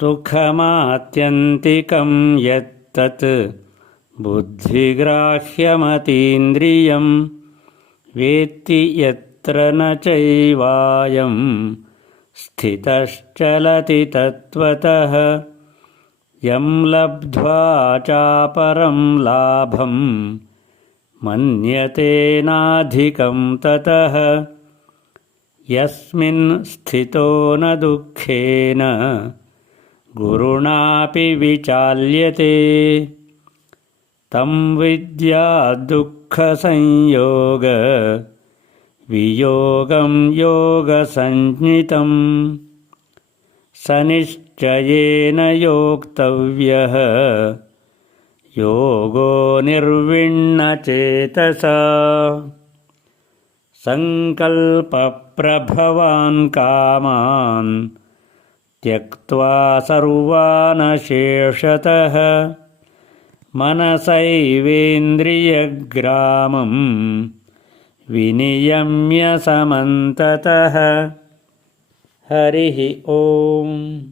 सुखमात्यन्तिकं यत्तत्। बुद्धिग्राह्यमतीन्द्रियं वेत्ति यत्र न चैवायं। स्थितश्चलति तत्त्वतः यं लब्ध्वा चापरं लाभं। मन्यतेनाधिकं ततः। यस्मिन् स्थितो न दुःखेन गुरुणापि विचाल्यते। तं विद्या दुःखसंयोग वियोगं योगसञ्ज्ञितम् स निश्चयेन योक्तव्यः योगो निर्विण्णचेतसा। सङ्कल्पप्रभवान् कामान् त्यक्त्वा सर्वानशेषतः मनसैवेन्द्रियग्रामं विनियम्य समन्ततः। हरिः ओम्